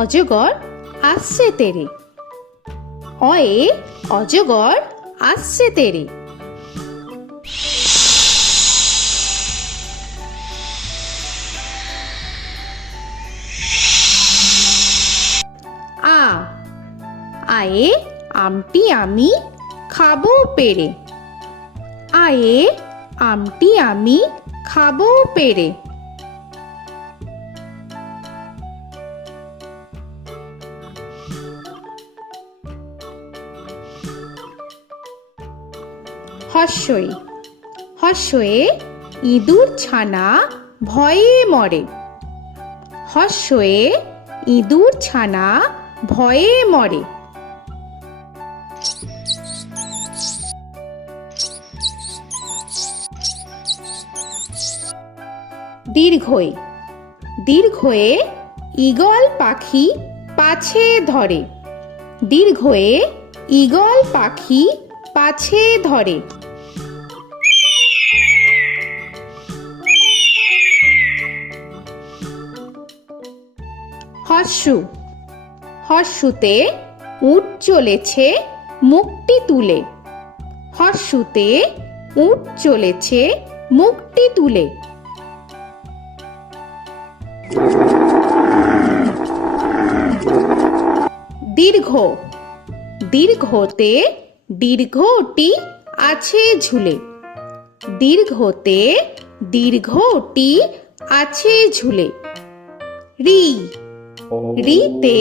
অজগর আসছে তেরে। অয়ে অজগর আসছে তেরে। আ আয়ে আমটি আমি খাবো পেরে। আয়ে আমটি আমি খাবো পেরে। হর্ষই হর্ষয়ে ইঁদুর ছানা ভয়ে মরে। হর্ষয়ে ইঁদুর ছানা ভয়ে মরে। দীর্ঘই দীর্ঘয়ে ঈগল পাখি পাছে ধরে। দীর্ঘয়ে ঈগল পাখি পাছে ধরে। হর্ষু হর্ষুতে উট চলেছে মুখটি তুলে। হর্ষুতে উট চলেছে মুখটি তুলে। দীর্ঘ দীর্ঘতে দীর্ঘটি আছে ঝুলে। দীর্ঘতে দীর্ঘটি আছে ঝুলে। রি রিতে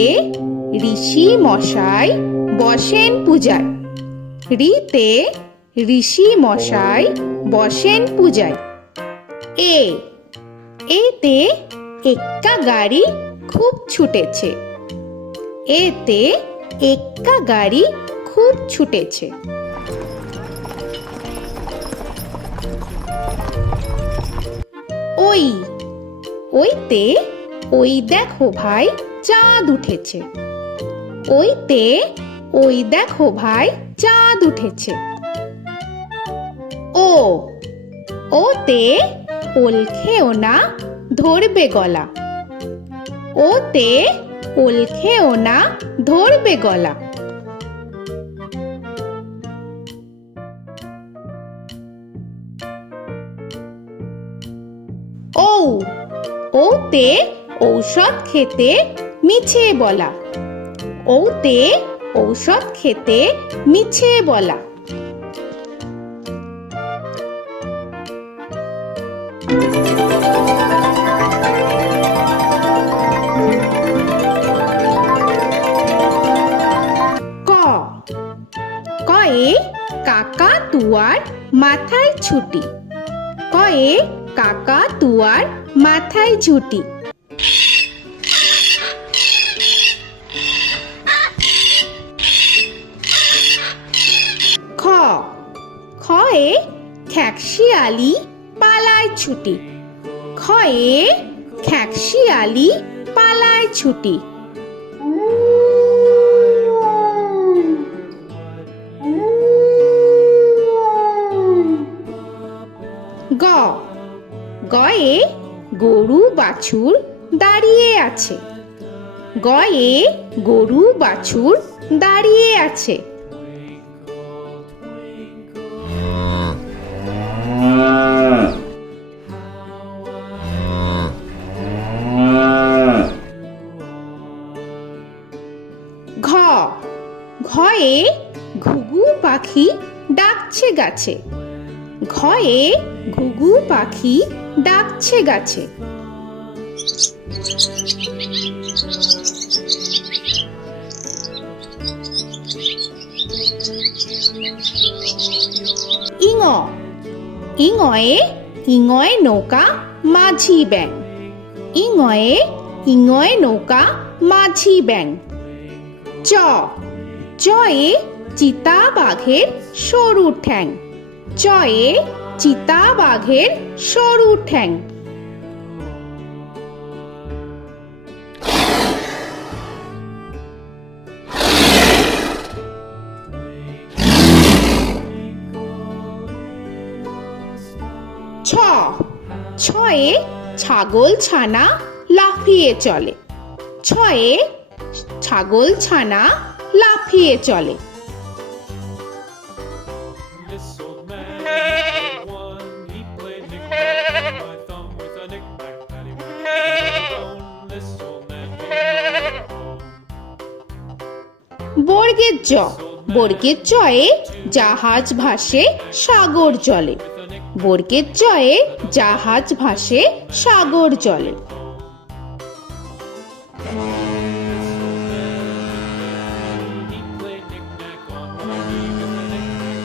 ঋষি মশাই বসেন পূজায়। রিতে ঋষি মশাই বসেন পূজায়। এ এতে এক্কা গাড়ি খুব ছুটেছে। এতে এক্কা গাড়ি খুব ছুটেছে। ওই ওইতে ওই দেখো ভাই চাঁদ উঠেছে। ওইতে ওই দেখো ভাই চাঁদ উঠেছে। ও ওতে ওল খেও না ধরবে গলা। ওতে ওল খেও না ধরবে গলা। ঔ ওতে ঔষধ খেতে মিছে বলা। ওতে ঔষধ খেতে মিছে বলা। ক কয়ে কাকা তুয়ার মাথায় ছুটি। কয়ে কাকা তুয়ার মাথায় ঝুটি। খ খয়ে খ্যাকশিয়ালি পালায় ছুটি। খয়ে খ্যাকশিয়ালি পালায় ছুটি। গ গয়ে গরু বাছুর দাঁড়িয়ে আছে। গয়ে গরু বাছুর দাঁড়িয়ে আছে। ঘ ঘয়ে ঘুঘু পাখি ডাকছে গাছে। ঘয়ে ঘুঘু পাখি ডাকছে গাছে। ইঙ ইঙয়ে ইঙয়ে নৌকা মাঝি ব্যাং। ইঙয়ে ইঙয়ে নৌকা মাঝি ব্যাং। চ চয়ে চিতা বাঘের সরু ঠ্যাং। চয়ে চিতা বাঘের সরু ঠ্যাং। ছ ছয়ে ছাগল ছানা লাফিয়ে চলে। ছয়ে ছাগল ছানা লাফিয়ে চলে। This old man had one. He played knick-knack on my thumb with a knick-knack, paddywhack, bone. This old man came rolling home. বর্গের জ, বর্গের জয়ে জাহাজ ভাসে সাগর জলে। বর্গের জয়ে জাহাজ ভাসে সাগর জলে। He played knick-knack on my knee with a knick-knack,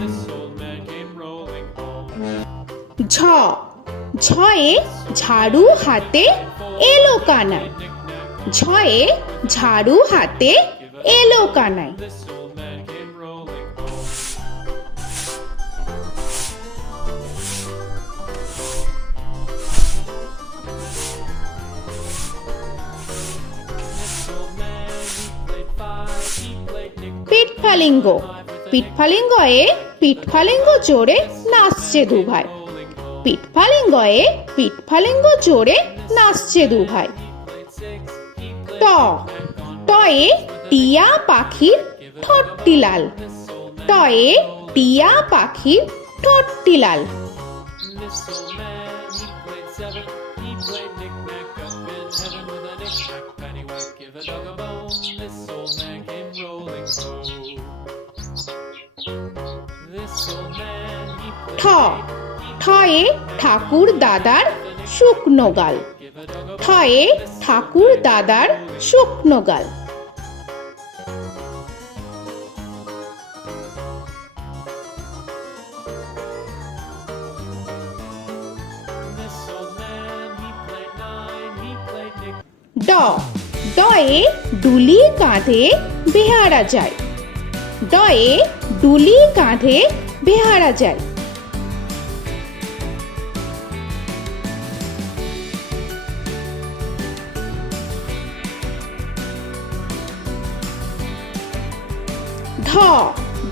this old man came rolling home. ঝ, ঝয়ে ঝাড়ু হাতে এলো কানাই। ঝয়ে ঝাড়ু হাতে এলো Kanai. This old man came rolling home. This old man, he played five. He played knick-knack. পিঠফালিঙ্গ, পিঠফালিঙ্গয়ে পিঠফালিঙ্গ জোরে নাচছে দুভাই। পিঠফালিঙ্গয়ে পিঠফালিঙ্গ জোরে নাচছে দুভাই। ট, টয়ে টিয়া পাখির ঠোঁটটি লাল। টয়ে টিয়া পাখির ঠোঁটটি লাল। This old man, he played seven. He played knick-knack up in heaven with a knick-knack, paddywhack, give a dog a bone. This old man came rolling home. This old man, he ঠ, played ঠয়ে ঠাকুর দাদার শুকনো গাল। give a dog a ঠয়ে ঠাকুর দাদার শুকনো গাল। This old man, he played nine. He played knick. ড, ডয়ে ডুলি কাঁধে বেহারা যায়। ডয়ে ডুলি কাঁধে বেহারা যায়। ঢ,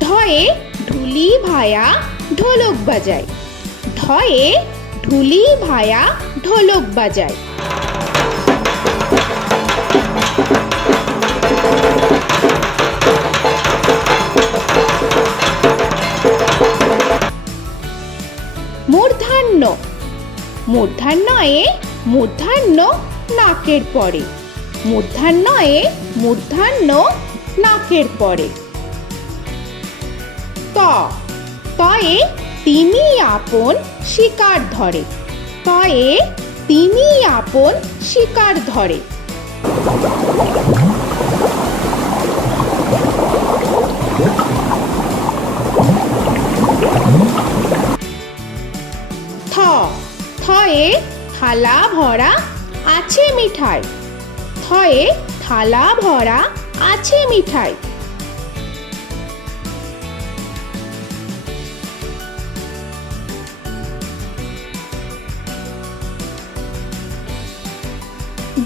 ঢয়ে ঢুলি ভায়া ঢোলক বাজায়। ঢয়ে ঢুলি ভায়া ঢোলক বাজায়। মূর্ধন্য, মূর্ধন্যয়ে মূর্ধন্য নাকের পরে। মূর্ধন্যয়ে মূর্ধন্য নাকের পরে। ত, তয়ে তিনি আপন শিকার ধরে। তয়ে তিনি আপন শিকার ধরে। থ, থয়ে থালা ভরা আছে মিঠাই। থয়ে থালা ভরা আছে মিঠাই।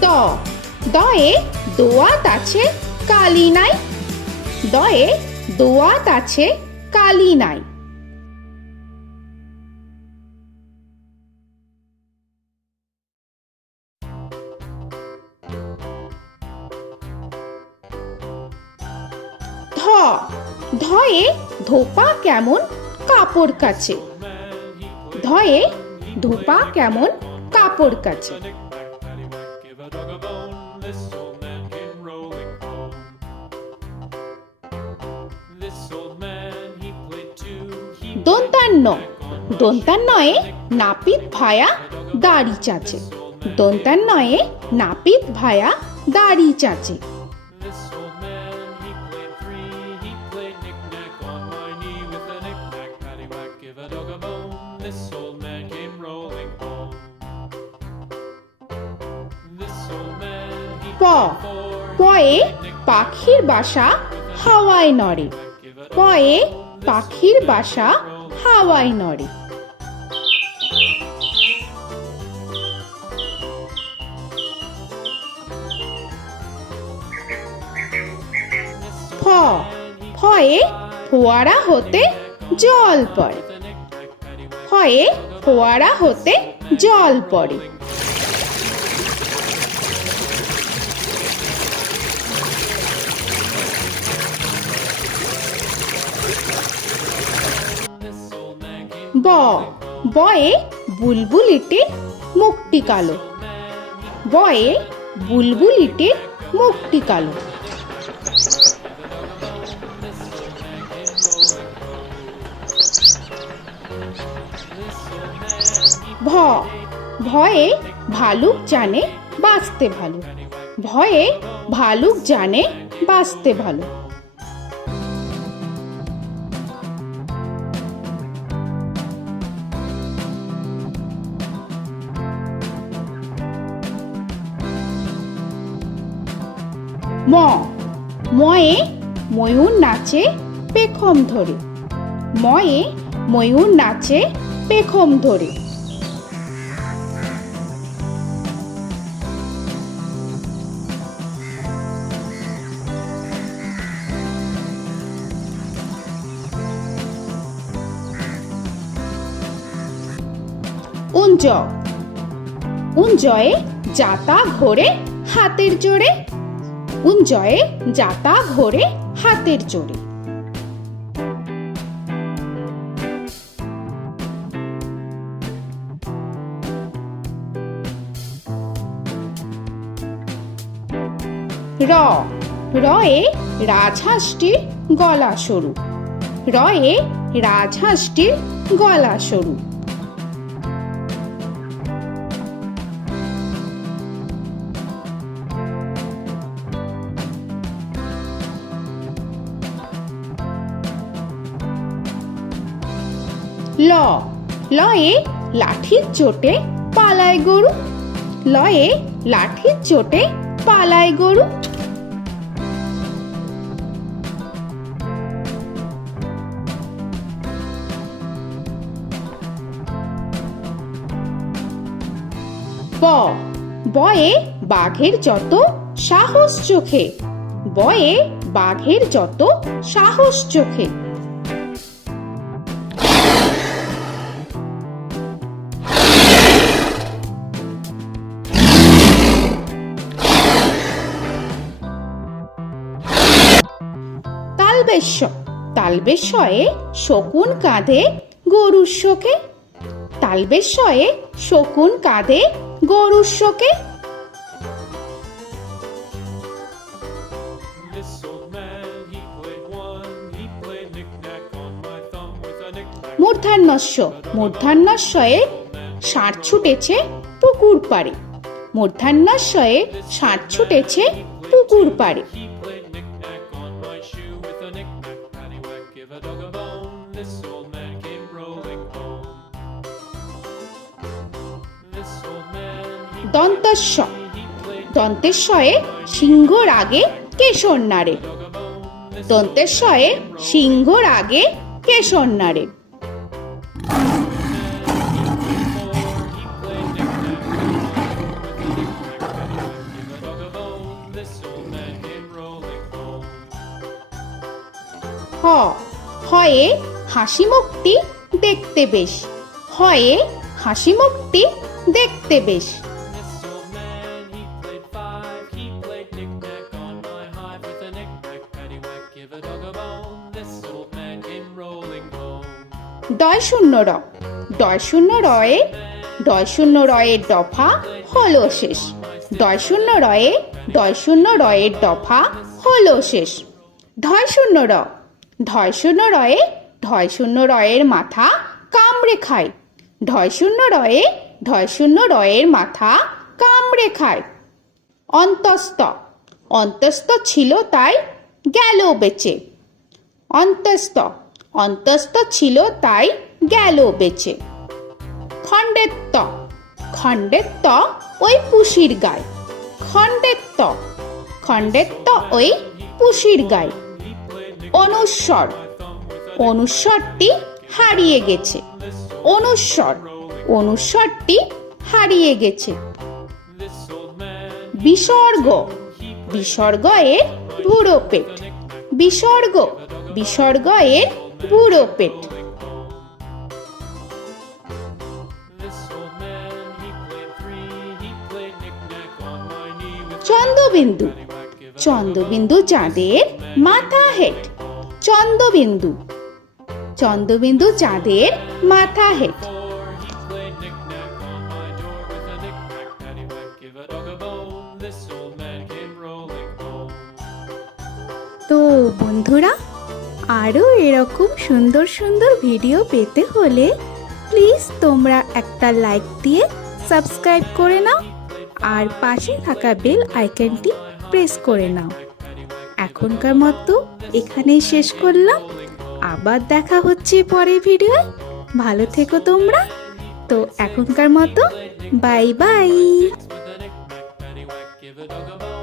দ, দয়ে দোয়াত আছে কালি নাই। দয়ে দোয়াত আছে কালি নাই। ধ, ধয়ে ধোপা কেমন কাপড় কাচে। ধয়ে ধোপা কেমন কাপড় কাচে। Knick-knack, paddywhack, give a dog a bone. This old man came rolling home. This old man, he played two. He দন্তান্ন, দন্তান্নয়ে নাপিত ভায়া দাড়ি চাচে। দন্তান্নয়ে নাপিত ভায়া দাড়ি চাচে। This old man, he played three. He played knick-knack on my knee with a knick-knack, paddywhack, give a dog a bone. This old man came rolling home. This old man, he প, played four. পয়ে পাখির বাসা হাওয়ায় নড়ে। পয়ে পাখির বাসা হাওয়ায় নড়ে। ফ, ফয়ে ফোয়ারা হতে জল পড়ে। ফয়ে ফোয়ারা হতে জল পড়ে। ব বয়ে বুলবুলিটির মুখটি কালো। বয়ে বুলবুলিটির মুখটি কালো। ভ ভয়ে ভালুক জানে বাঁচতে ভালো। ভয়ে ভালুক জানে বাঁচতে ভালো। ম ময়ে ময়ূর নাচে পেখম ধরে। ময়ে ময়ূর নাচে পেখম ধরে। উঞ্জ উঞ্জয়ে যাতা ঘোরে হাতের জোরে। উঞ্জয়ে যাতা ঘোরে হাতের জোরে। র রয়ে রাজহাঁসটির গলা সরু। রয়ে রাজহাঁসটির গলা সরু। ল লয়ে লাঠির চোটে পালায় গরু। লয়ে লাঠির চোটে পালায় গরু। ব বয়ে বাঘের যত সাহস চোখে। বয়ে বাঘের যত সাহস চোখে। তালবেশ্য তালবেশ্যয়ে শকুন কাঁধে গরুর শোকে। তালবেশ্যয়ে শকুন কাঁধে গরুর শোকে। This old man, he played one. He played knick-knack on my thumb with a knick-knack. মূর্ধন্যস্য মূর্ধন্যস্যয়ে ষাঁড় ছুটেছে পুকুর পাড়ে। মূর্ধন্যস্যয়ে ষাঁড় ছুটেছে পুকুর পাড়ে। He played knick-knack on my shoe with a knick-knack, paddywhack, give a dog a bone. This old man came rolling home. This old man, he দন্তস্য played দন্তেশ্বয়ে সিংহর আগে কেশর নাড়ে। dog a bone. This দন্তেশ্বয়ে সিংহর আগে কেশর নাড়ে। he played knick-knack on my with a knick-knack, paddywhack, give a dog a bone. This old man came rolling home. হ হয়ে হাসি মুখটি দেখতে বেশ। হয়ে হাসি মুখটি দেখতে বেশ। This old man, he played five. He played knick-knack on my hive with a knick-knack, paddywhack, give a dog a bone. This old man came rolling home. ডয় শূন্য র ডয় শূন্য রয়ে ডয় শূন্য রয়ের দফা হলো শেষ। ডয় শূন্য রয়ে ডয় শূন্য রয়ের দফা হলো শেষ। ঢয় শূন্য র ঢয় শূন্য রয়ে ঢয় শূন্য রয়ের মাথা কামড়ে খায়। ঢয় শূন্য রয়ে ঢয় শূন্য রয়ের মাথা কামড়ে খায়। অন্তস্থ অন্তস্থ ছিল তাই গেল বেঁচে। অন্তস্থ অন্তস্থ ছিল তাই গেল বেঁচে। খণ্ডেত্ব খণ্ডেত্ব ওই পুষির গায়। খণ্ডেত্ব খণ্ডেত্ব ওই পুষির গায়। অনুস্বর অনুস্বরটি হারিয়ে গেছে। অনুস্বর অনুস্বরটি হারিয়ে গেছে। This old man, বিসর্গ বিসর্গ এর বুড়ো পেট। বিসর্গ বিসর্গ এর বুড়ো পেট। this old man, he played three. He played knick-knack on my knee with Chandrabindu paddywhack, give a Chandrabindu চাঁদের মাথা হেট। চন্দ্রবিন্দু চন্দ্রবিন্দু চাঁদের মাথা head. Before he played knick-knack on my door with a knick-knack, paddywhack, give a dog a bone. This old man came rolling home. তো বন্ধুরা, আরও এরকম সুন্দর সুন্দর ভিডিও পেতে হলে প্লিজ তোমরা একটা লাইক দিয়ে সাবস্ক্রাইব করে নাও আর পাশে থাকা বেল আইকনটি প্রেস করে নাও। এখনকার মতো এখানেই শেষ করলাম, আবার দেখা হচ্ছে পরের ভিডিও। ভালো থেকো তোমরা। তো এখনকার মতো bye bye. With a knick-knack, paddywhack, give a dog a bone.